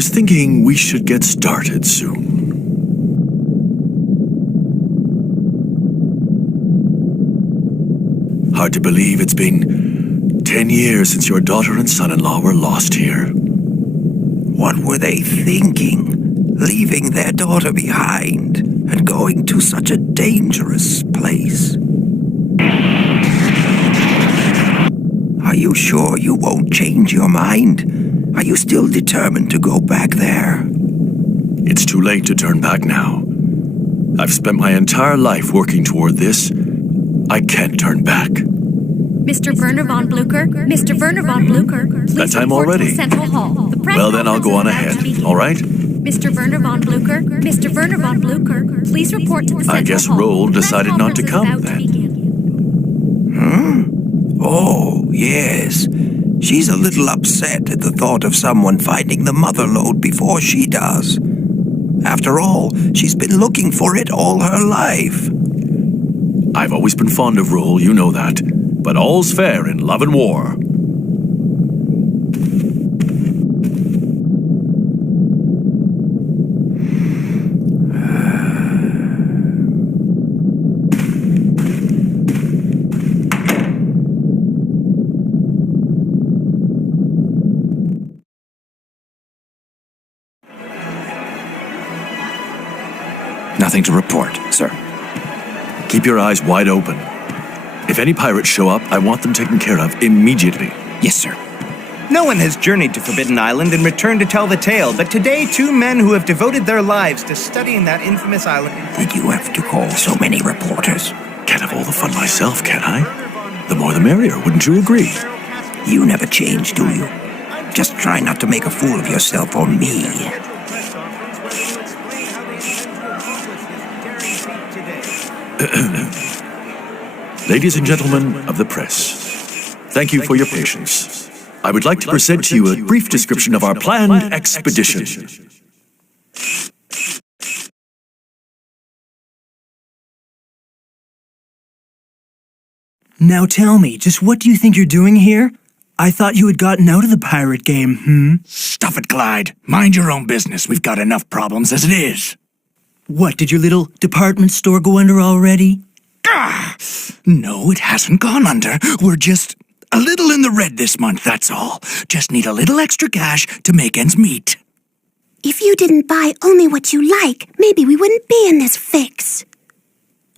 was thinking we should get started soon. Hard to believe it's been 10 years since your daughter and son-in-law were lost here. What were they thinking? Leaving their daughter behind and going to such a dangerous place. Are you sure you won't change your mind? Are you still determined to go back there? It's too late to turn back now. I've spent my entire life working toward this. I can't turn back. Mr. Werner von Blucher? Mr. Werner von Blucher, please That time report already? to Central Hall. The press Well, then I'll go on conference is about to ahead, begin. all right? Mr. Werner von Blucher? Mr. Werner von Blucher, please report to the Central Hall. I guess Roll The press decided not to conference is come about to then. begin. Oh, yes. She's a little upset at the thought of someone finding the mother lode before she does. After all, she's been looking for it all her life. I've always been fond of Roll, you know that. But all's fair in love and war. Nothing to report, sir. Keep your eyes wide open. If any pirates show up, I want them taken care of immediately. Yes, sir. No one has journeyed to Forbidden Island and returned to tell the tale, but today 2 men who have devoted their lives to studying that infamous island... Did you have to call so many reporters? Can't have all the fun myself, can I? The more the merrier, wouldn't you agree? You never change, do you? Just try not to make a fool of yourself or me. Ladies and gentlemen of the press, thank you for your patience. I would like to present to you a brief description of our planned expedition. Now tell me, just what do you think you're doing here? I thought you had gotten out of the pirate game, Stuff it, Clyde. Mind your own business. We've got enough problems as it is. What, did your little department store go under already? No, it hasn't gone under. We're just a little in the red this month, that's all. Just need a little extra cash to make ends meet. If you didn't buy only what you like, maybe we wouldn't be in this fix.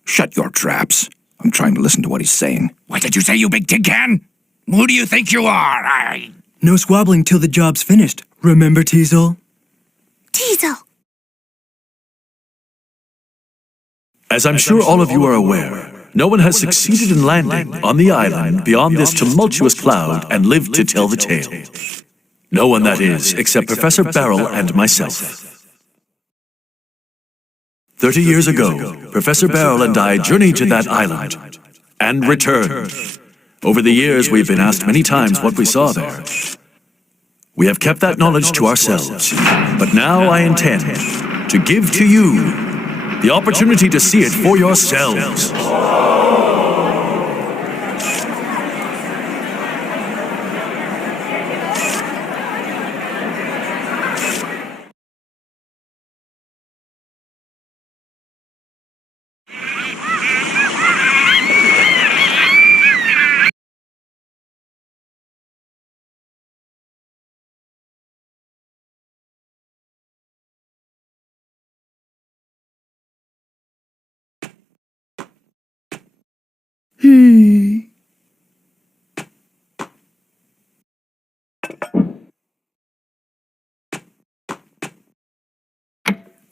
Shut your traps. I'm trying to listen to what he's saying. What did you say, you big tin can? Who do you think you are? No squabbling till the job's finished. Remember, Teasel? Teasel. As I'm sure all of you are aware, no one has succeeded in landing on the island beyond this tumultuous cloud and lived to tell the tale. No one, that is, except Professor Barrel and myself. 30 years ago, Professor Barrel and I journeyed to that island and returned. Over the years, we've been asked many times what we saw there. We have kept that knowledge to ourselves, but now I intend to give to you the opportunity to see it for yourselves.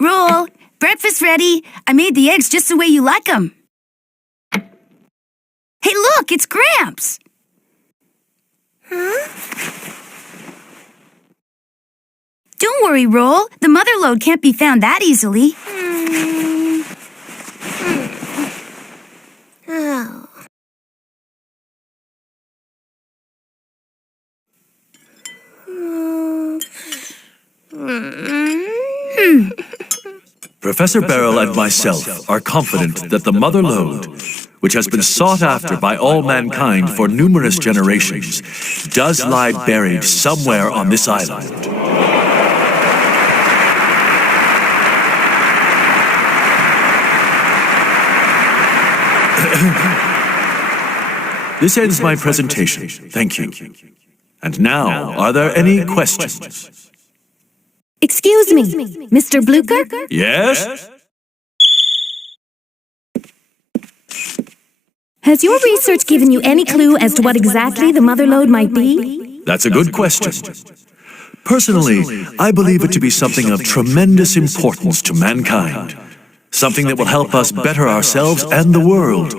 Roll, breakfast ready. I made the eggs just the way you like them. Hey, look, it's Gramps. Don't worry, Roll. The mother lode can't be found that easily. Oh. Professor Barrel and myself are confident that the mother lode, which has been sought after by all mankind for numerous generations, does lie buried somewhere on this island. This ends my presentation. Thank you. And now, are there any questions? Excuse me, Mr. Blucher? Yes? Has your research given you any clue as to what exactly the mother lode might be? That's a good question. Personally, I believe it to be something of tremendous importance to mankind. Something that will help us better ourselves and the world.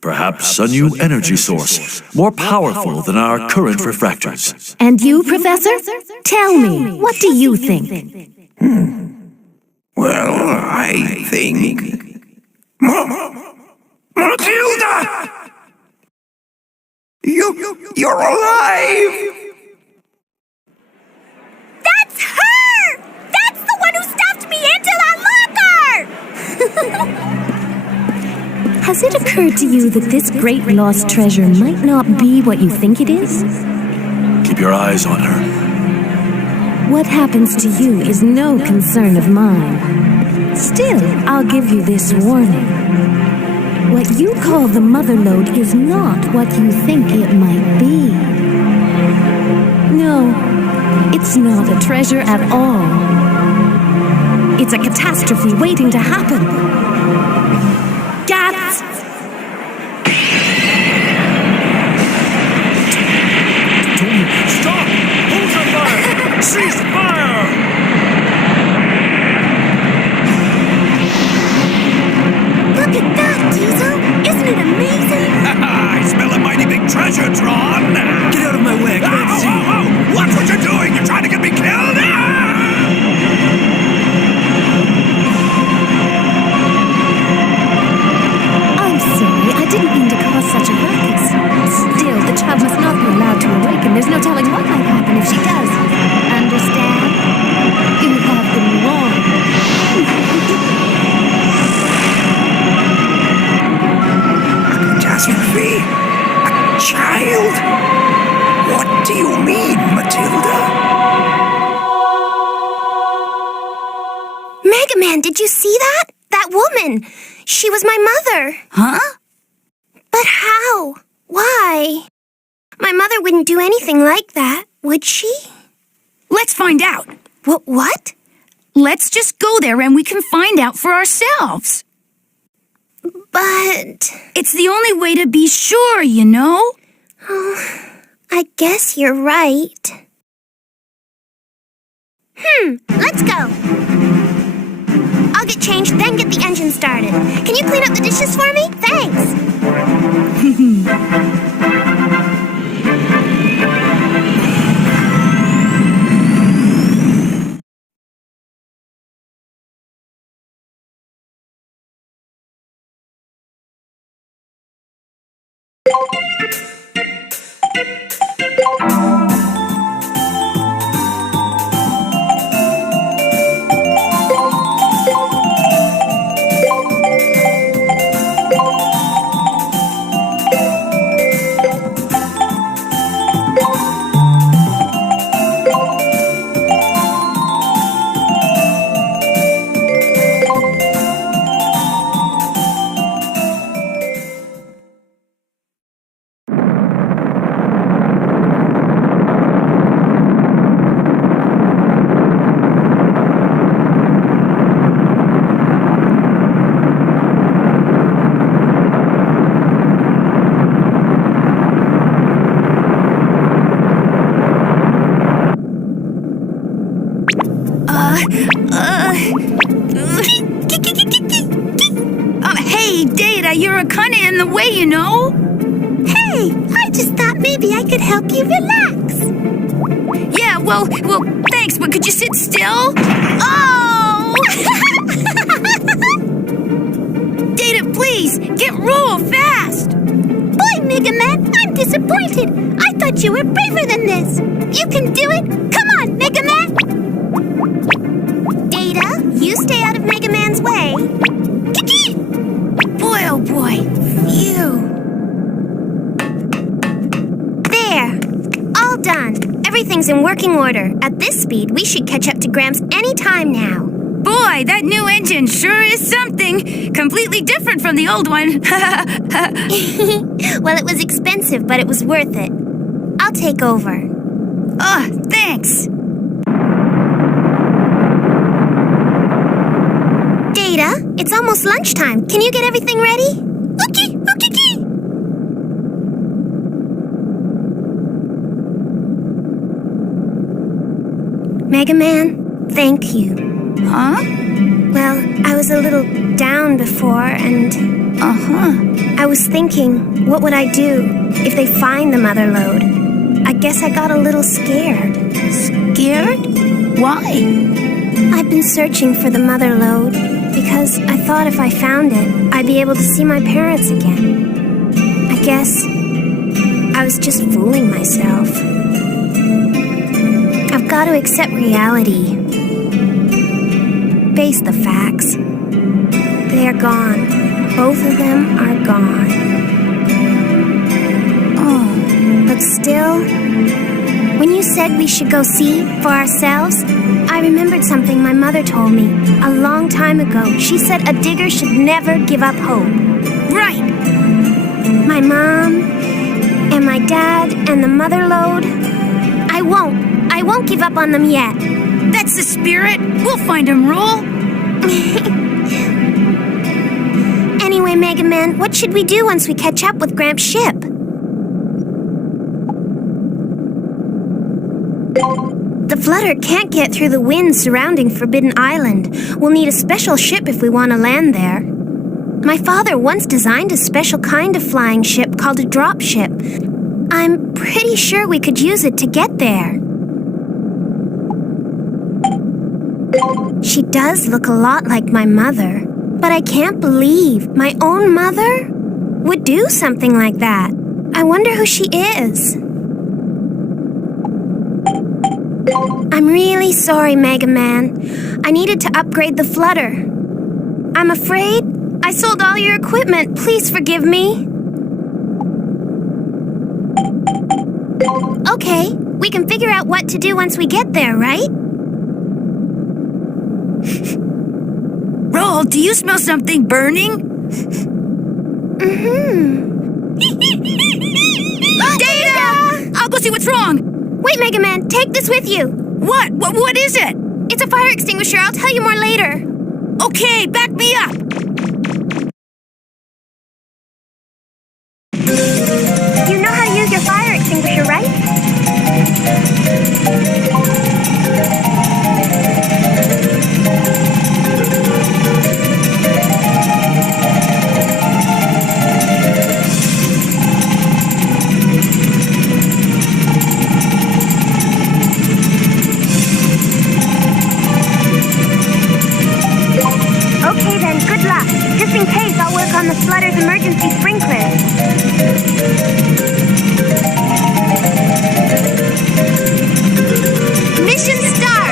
Perhaps a new energy source, more powerful than our current refractors. And you, Professor? Tell me, what do you think? Well, I think... Matilda! You're alive! That's her! That's the one who stuffed me into that locker! Has it occurred to you that this great lost treasure might not be what you think it is? Keep your eyes on her. What happens to you is no concern of mine. Still, I'll give you this warning. What you call the mother lode is not what you think it might be. No, it's not a treasure at all. It's a catastrophe waiting to happen. Gats! Stop! Hold your fire! Cease fire! Look at that, Diesel! Isn't it amazing? I smell a mighty big treasure, Tron! Get out of my way, I can't see. Watch what you're doing! You're trying to get me killed! I'm sorry, I didn't mean to cause such a ruckus. Still, the child must not be allowed to awaken. There's no telling what might happen if she does. Understand? You have been warned. Catastrophe? A child? What do you mean, Matilda? Megaman, did you see that? That woman! She was my mother. Huh? But how? Why? My mother wouldn't do anything like that, would she? Let's find out. What? Let's just go there and we can find out for ourselves. But... It's the only way to be sure, you know? Oh, I guess you're right. Let's go. I'll get changed, then get the engine started. Can you clean up the dishes for me? Thanks. Hey, Data, you're kinda in the way, you know? Hey, I just thought maybe I could help you relax. Yeah, well, thanks, but could you sit still? Oh! Data, please, get roll fast! Boy, Megaman, I'm disappointed. I thought you were braver than this. You can do it. Come on, Megaman. Data, you stay out of Megaman's way. Kiki! Boy, oh boy. Phew. There. All done. Everything's in working order. At this speed, we should catch up to Gramps any time now. boy, that new engine sure is something. Completely different from the old one. Well, it was expensive, but it was worth it. I'll take over. Oh, thanks. Data, it's almost lunchtime. Can you get everything ready? Okay. Megaman, thank you. Huh? Well, I was a little down before, and I was thinking, what would I do if they find the mother lode? I guess I got a little scared. Scared? Why? I've been searching for the mother lode because I thought if I found it, I'd be able to see my parents again. I guess I was just fooling myself. I've got to accept reality. Face the facts. They are gone. Both of them are gone. Oh, but still, when you said we should go see for ourselves, I remembered something my mother told me a long time ago. She said a digger should never give up hope. Right. My mom and my dad and the mother lode, I won't give up on them yet. That's the spirit. We'll find him, Rule. Anyway, Megaman, what should we do once we catch up with Gramps' ship? The Flutter can't get through the wind surrounding Forbidden Island. We'll need a special ship if we want to land there. My father once designed a special kind of flying ship called a drop ship. I'm pretty sure we could use it to get there. She does look a lot like my mother, but I can't believe my own mother would do something like that. I wonder who she is. I'm really sorry, Megaman. I needed to upgrade the Flutter. I'm afraid I sold all your equipment. Please forgive me. Okay, we can figure out what to do once we get there, right? Roll, do you smell something burning? Data! I'll go see what's wrong. Wait, Megaman, take this with you. What is it? It's a fire extinguisher. I'll tell you more later. Okay, back me up. You know how to use your fire extinguisher, right? Okay then, good luck. Just in case, I'll work on the Flutter's emergency sprinklers. Mission start!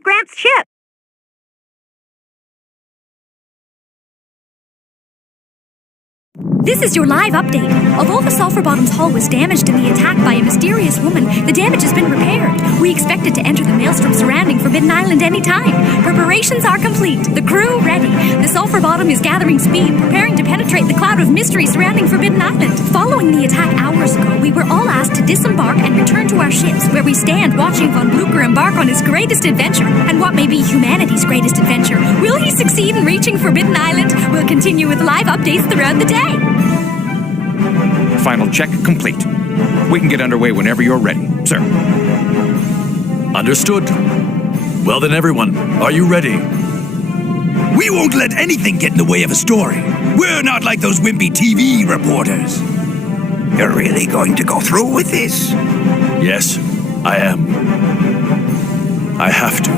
of Gramps' ship. This is your live update. Although the Sulphur-Bottom's hull was damaged in the attack by a mysterious woman, the damage has been repaired. We expect it to enter the maelstrom surrounding Forbidden Island any time. Preparations are complete. The crew ready. The Sulphur-Bottom is gathering speed, preparing to penetrate the cloud of mystery surrounding Forbidden Island. Following the attack hours ago, we were all asked to disembark and return to our ships, where we stand watching Von Blucher embark on his greatest adventure, and what may be humanity's greatest adventure. Will he succeed in reaching Forbidden Island? We'll continue with live updates throughout the day. Final check complete. We can get underway whenever you're ready, sir. Understood. Well then, everyone, are you ready? We won't let anything get in the way of a story. We're not like those wimpy TV reporters. You're really going to go through with this? Yes, I am. I have to.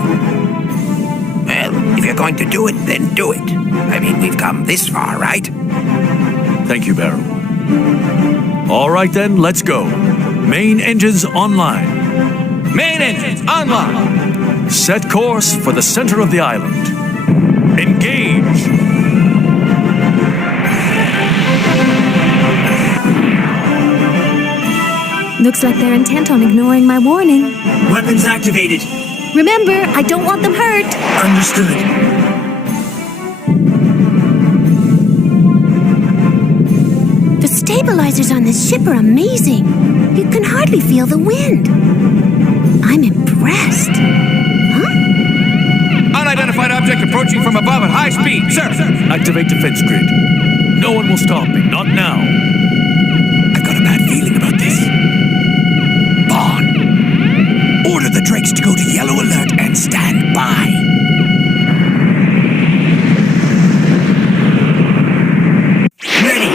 Well, if you're going to do it, then do it. I mean, we've come this far, right? Thank you, Barrow. All right then, let's go. Main engines online. Main engines online. Set course for the center of the island. Engage! Looks like they're intent on ignoring my warning. Weapons activated. Remember, I don't want them hurt. Understood. The stabilizers on this ship are amazing. You can hardly feel the wind. I'm impressed. Unidentified object approaching from above at high speed, sir. Activate defense grid. No one will stop me, not now. I've got a bad feeling about this. Bond, order the Drakes to go to yellow alert and stand by. Ready.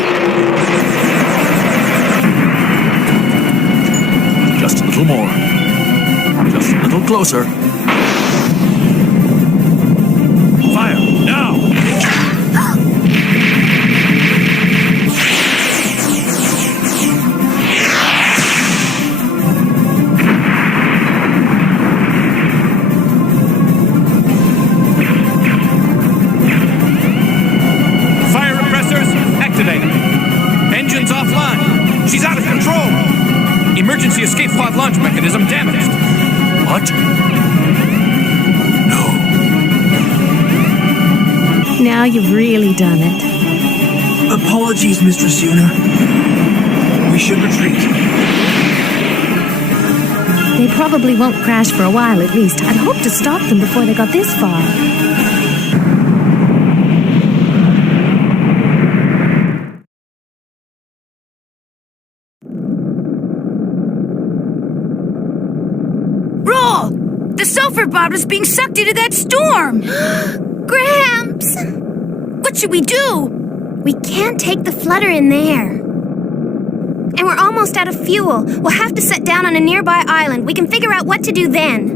Just a little more. Just a little closer. Fire, now! Fire repressors activated. Engines offline. She's out of control. Emergency escape pod launch mechanism damaged. What? Now you've really done it. Apologies, Mistress Yuna. We should retreat. They probably won't crash for a while at least. I'd hoped to stop them before they got this far. Roll! The Sulphur-Bottom is being sucked into that storm! Gramps! What should we do? We can't take the flutter in there. And we're almost out of fuel. We'll have to set down on a nearby island. We can figure out what to do then.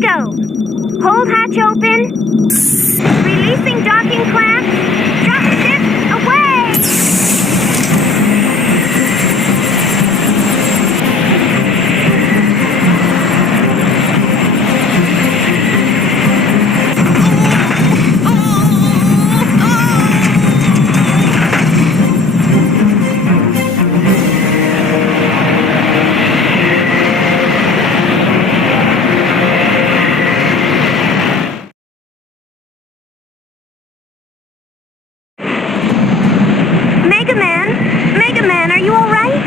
go. Hold hatch open. Releasing docking clamp. Drop ship away! Megaman, are you all right?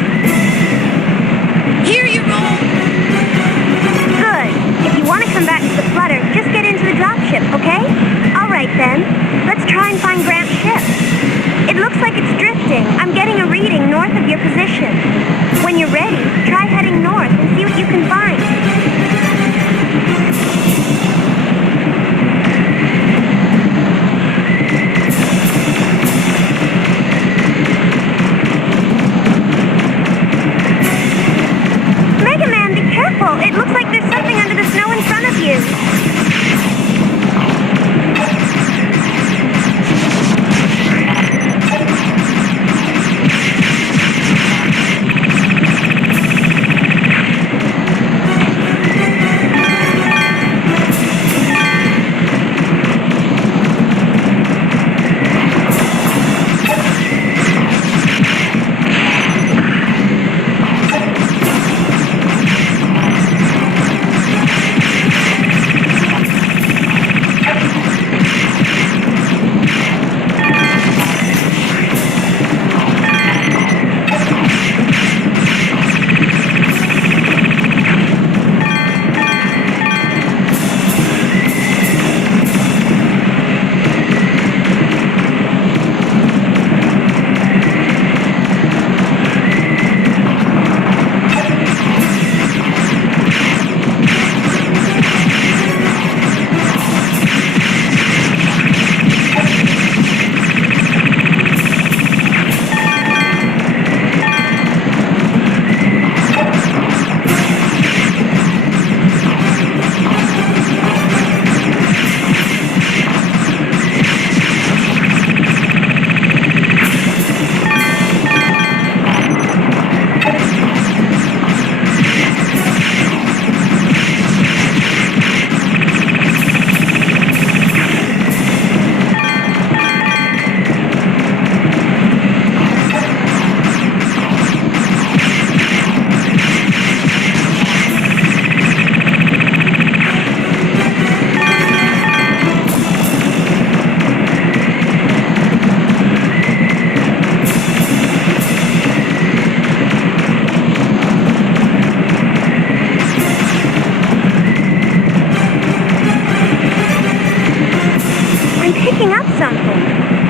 Here you roll. Good. If you want to come back to the flutter, just get into the dropship, okay? All right then. Let's try and find Grant's ship. It looks like it's drifting. I'm getting a reading north of your position. When you're ready, try heading north and see what you can find. It looks like there's something under the snow in front of you.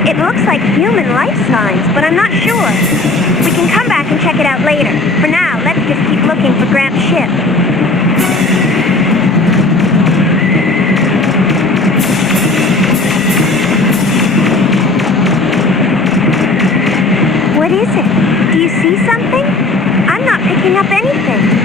It looks like human life signs, but I'm not sure. We can come back and check it out later. For now, let's just keep looking for Grant's ship. What is it? Do you see something? I'm not picking up anything.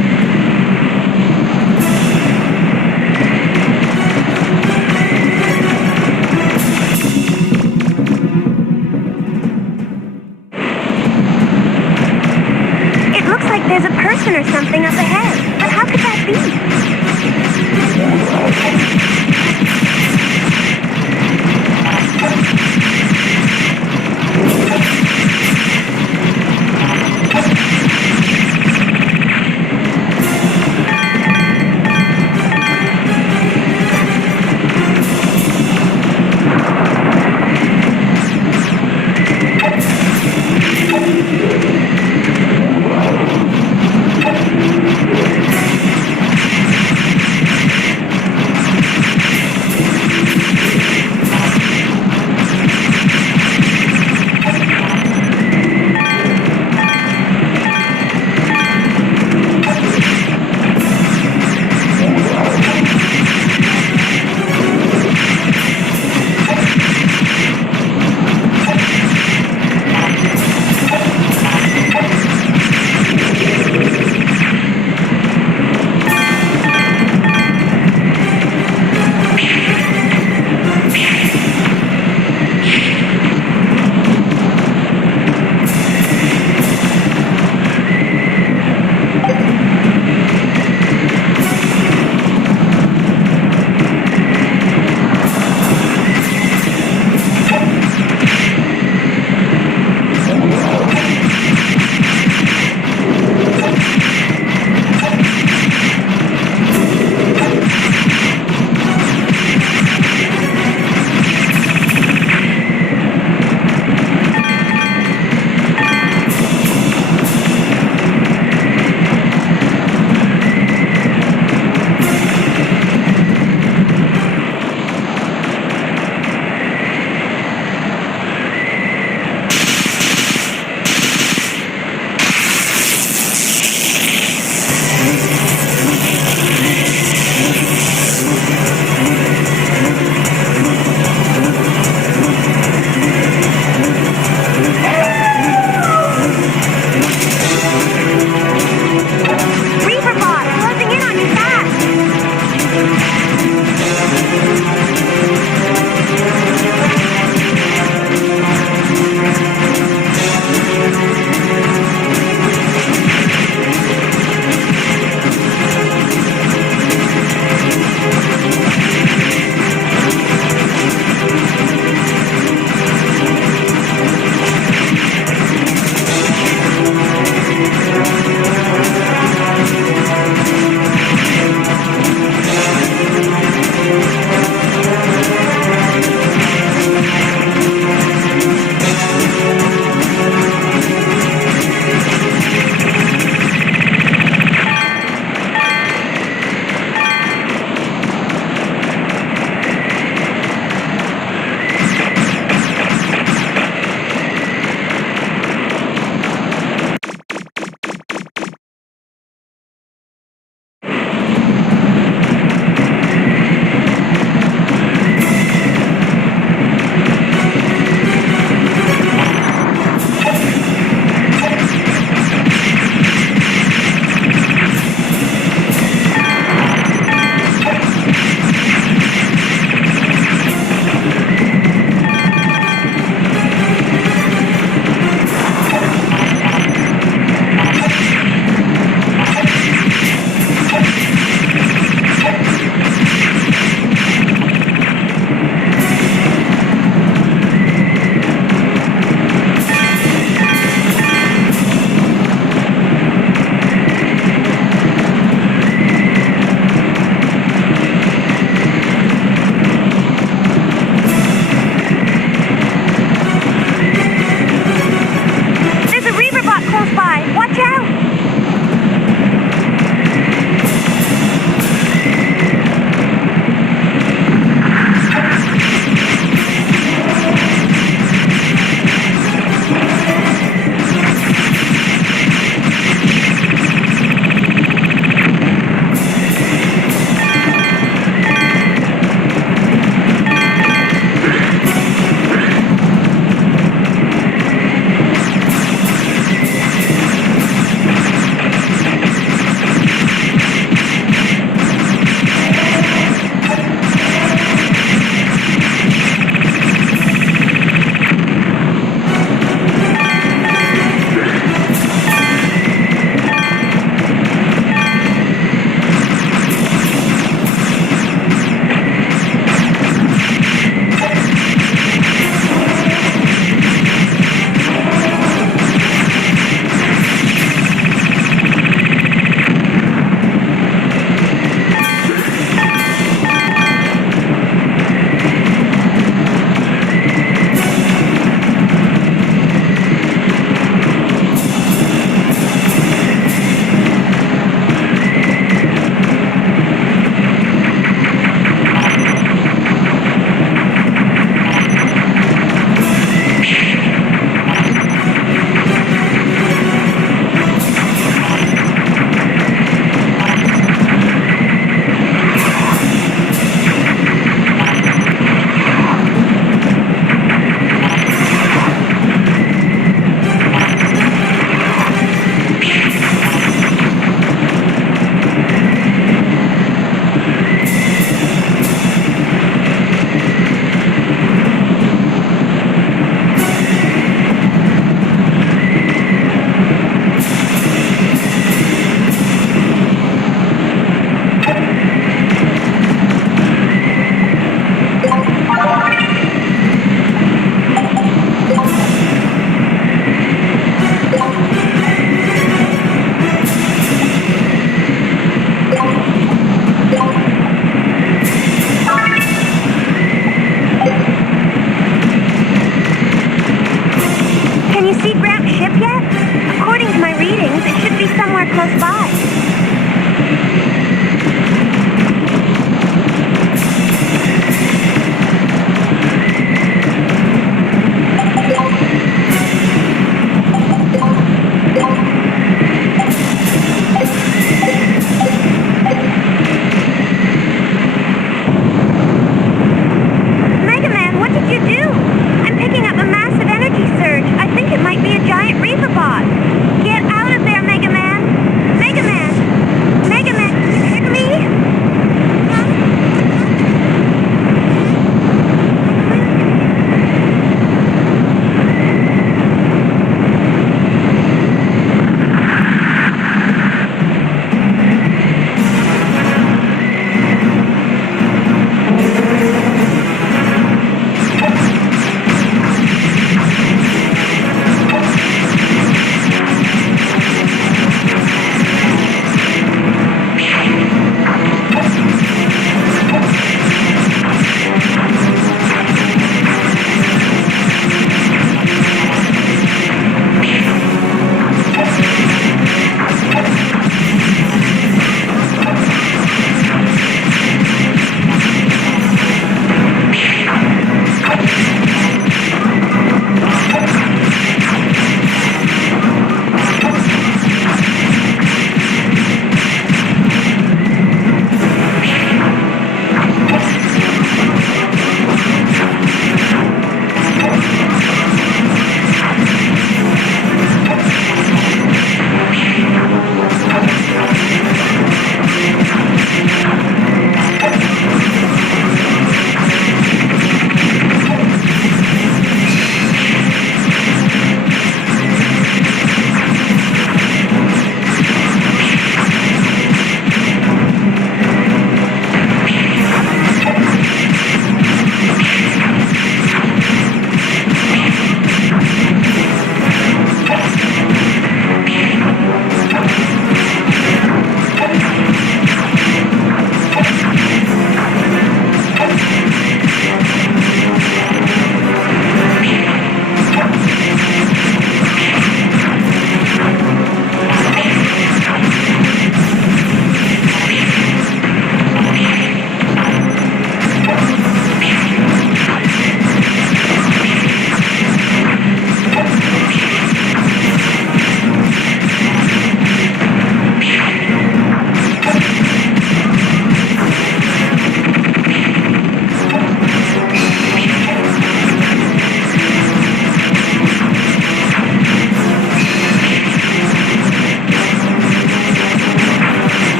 There's a person or something up ahead. But how could that be?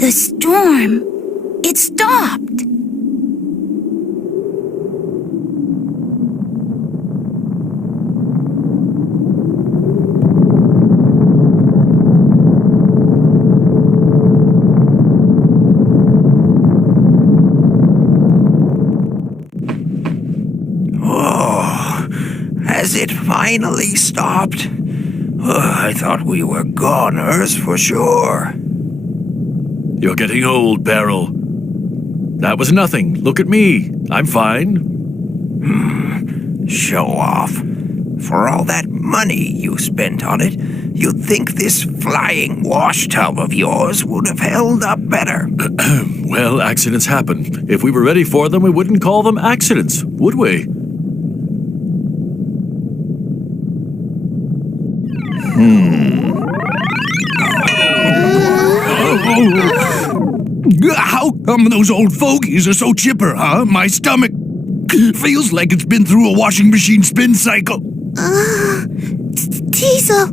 The storm. It stopped. Has it finally stopped? I thought we were goners for sure. You're getting old, Beryl. That was nothing. Look at me. I'm fine. Show off. For all that money you spent on it, you'd think this flying wash tub of yours would have held up better. Well, accidents happen. If we were ready for them, we wouldn't call them accidents, would we? How come those old fogies are so chipper, huh? My stomach feels like it's been through a washing machine spin cycle. Teasel!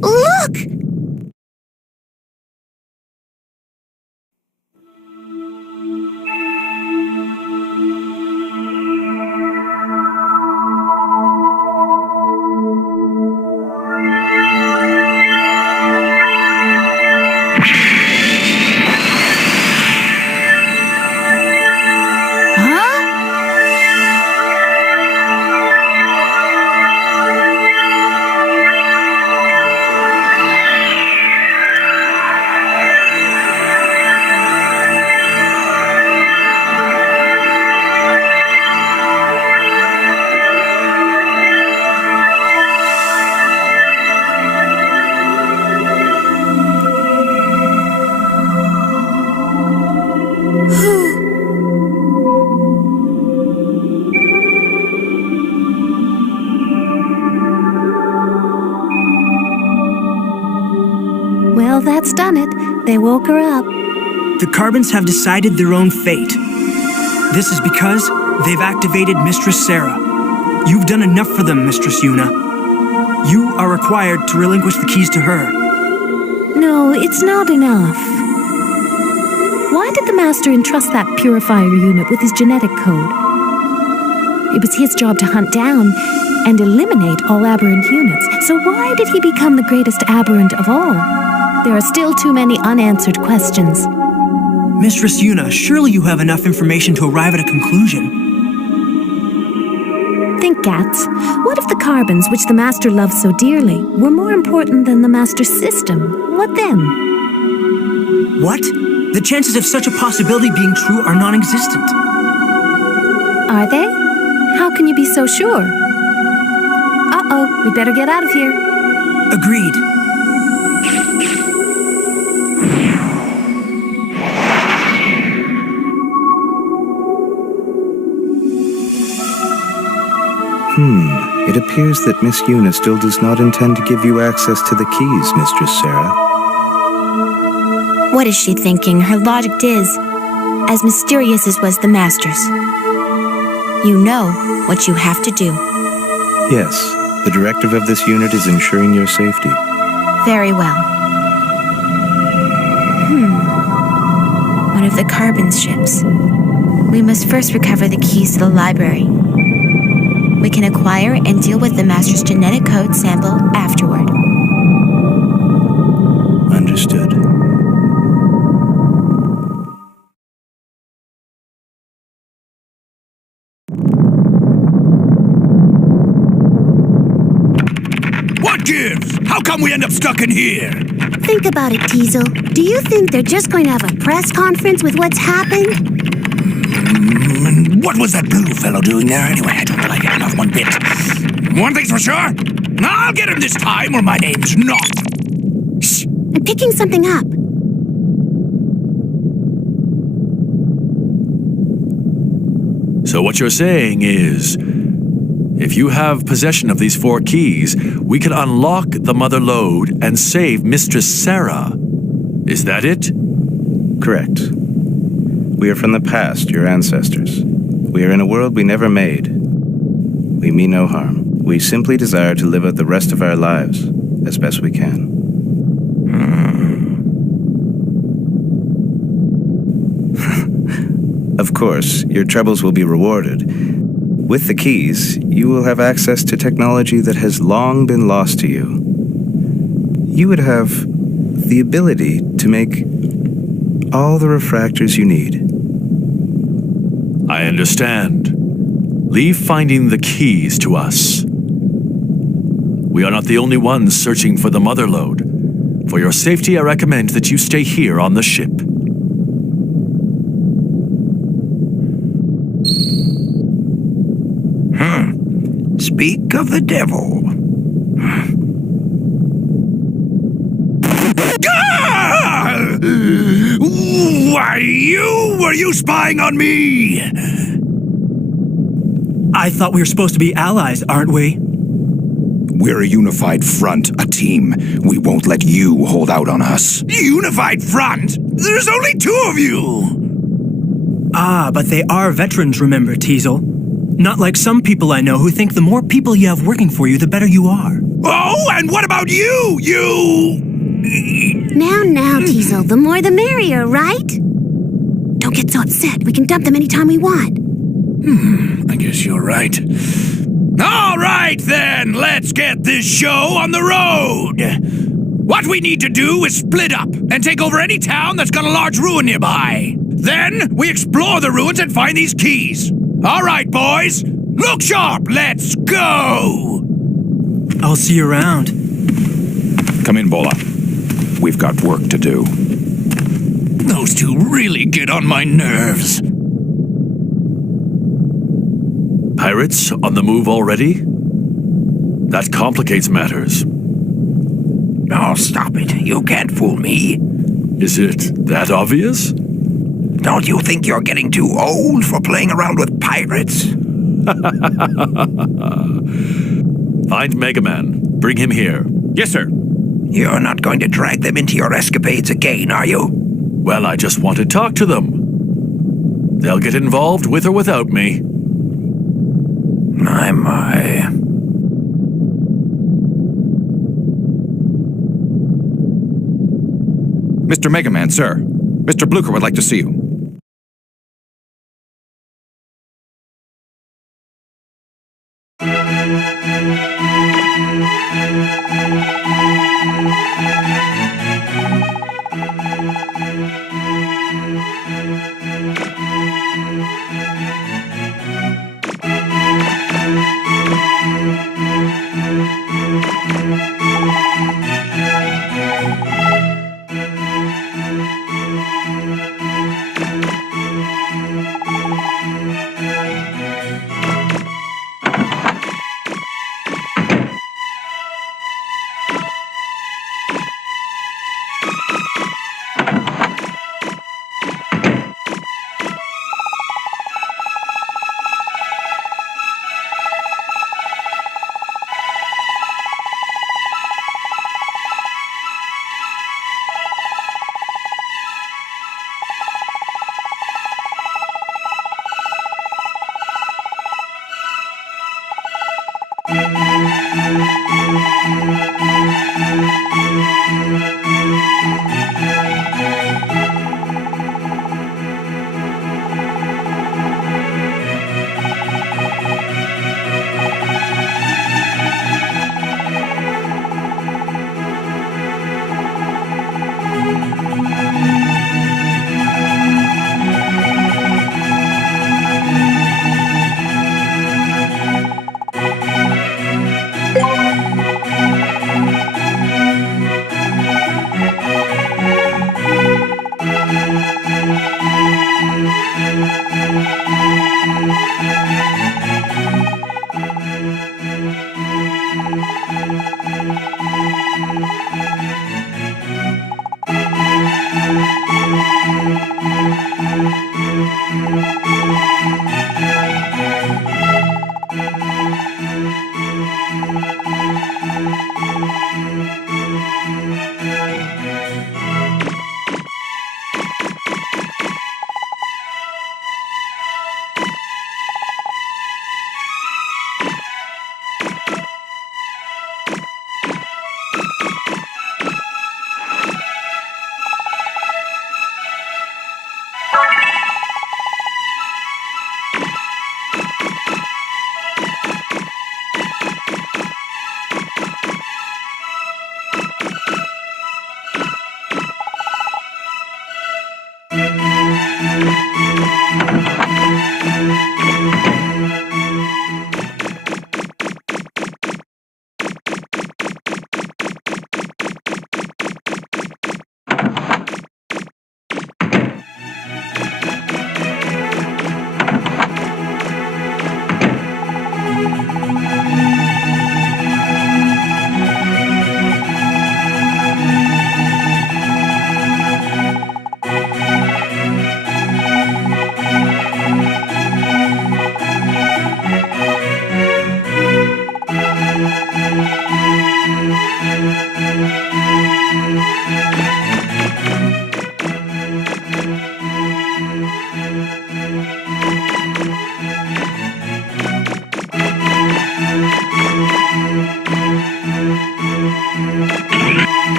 Look! Well, that's done it. They woke her up. The Carbons have decided their own fate. This is because they've activated Mistress Sarah. You've done enough for them, Mistress Yuna. You are required to relinquish the keys to her. No, it's not enough. Why did the Master entrust that purifier unit with his genetic code? It was his job to hunt down and eliminate all aberrant units. So why did he become the greatest aberrant of all? There are still too many unanswered questions. Mistress Yuna, surely you have enough information to arrive at a conclusion. Think, Gats. What if the Carbons, which the Master loves so dearly, were more important than the Master's system? What then? What? The chances of such a possibility being true are non-existent. Are they? How can you be so sure? Uh-oh, we better get out of here. Agreed. It appears that Miss Yuna still does not intend to give you access to the keys, Mistress Sarah. What is she thinking? Her logic is as mysterious as was the Master's. You know what you have to do. Yes, the directive of this unit is ensuring your safety. Very well. One of the Carbon's ships. We must first recover the keys to the library. We can acquire and deal with the Master's genetic code sample afterward. Understood. What gives? How come we end up stuck in here? Think about it, Teasel. Do you think they're just going to have a press conference with what's happened? What was that blue fellow doing there anyway? I don't like it, not one bit. One thing's for sure, I'll get him this time or my name's not. Shh! I'm picking something up. So what you're saying is, if you have possession of these 4 keys, we can unlock the Mother Lode and save Mistress Sarah. Is that it? Correct. We are from the past, your ancestors. We are in a world we never made. We mean no harm. We simply desire to live out the rest of our lives as best we can. Of course, your troubles will be rewarded. With the keys, you will have access to technology that has long been lost to you. You would have the ability to make all the refractors you need. I understand. Leave finding the keys to us. We are not the only ones searching for the mother lode. For your safety, I recommend that you stay here on the ship. Speak of the devil. Why, were you spying on me? I thought we were supposed to be allies, aren't we? We're a unified front, a team. We won't let you hold out on us. Unified front? There's only 2 of you! Ah, but they are veterans, remember, Teasel? Not like some people I know who think the more people you have working for you, the better you are. Oh, and what about you? Now, Teasel, the more the merrier, right? Don't get so upset. We can dump them anytime we want. I guess you're right. All right, then, let's get this show on the road. What we need to do is split up and take over any town that's got a large ruin nearby. Then we explore the ruins and find these keys. All right, boys, look sharp. Let's go. I'll see you around. Come in, Bola. We've got work to do. Those 2 really get on my nerves. Pirates on the move already? That complicates matters. Oh, stop it. You can't fool me. Is it that obvious? Don't you think you're getting too old for playing around with pirates? Find Megaman. Bring him here. Yes, sir. You're not going to drag them into your escapades again, are you? Well, I just want to talk to them. They'll get involved with or without me. My. Mr. Megaman, sir. Mr. Blucher would like to see you.